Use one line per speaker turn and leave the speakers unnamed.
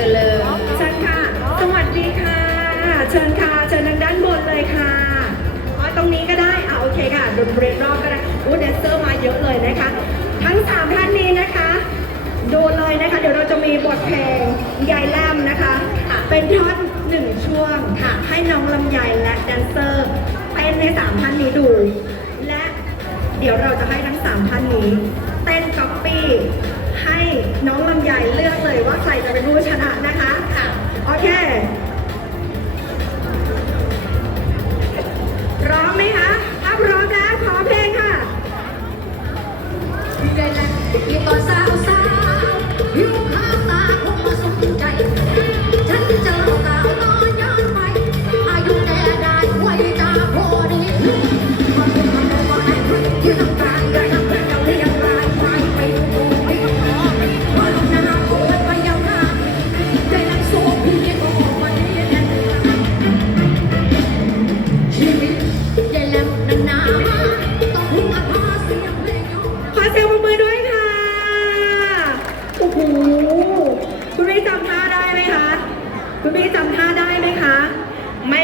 ิญเลย
เชิญค่ะ สวัสดีค่ะ เชิญค่ะ เชิญทางด้านบนเลยค่ะอ๋อตรงนี้ก็ได้อ่าโอเคค่ะดนเรียนรอบก็ได้อู้แดนเซอร์มาเยอะเลยนะคะ ทั้งสามท่านนี้นะคะดูเลยนะคะ เดี๋ยวเราจะมีบทเพลงยายแลมนะคะ เป็นท่อนหนึ่งช่วงค่ะ ให้น้องลำไยและแดนเซอร์เป็นในสามท่านนี้ดู และเดี๋ยวเราจะให้ทั้งสามท่านนี้
ข้างตาคงมาสนใจฉันจะล่าก่าวต่อย้อนไปอายุแน่ได้ไว้ตาพอดีความเป็นความเป็นความนที่ต้องการได้ทำให้เรียกรายไปไปไปขอพอลงนาคงไปยาวนาได้นั่งโซ่พี่โอ้วันนี้แน่ชีวิตยายแหลมนานนาต้องหัวพาเสียงเพลงโย
ขอเสียงปรบมือ คุณพี่จำท่าได้ไหมคะ ไม่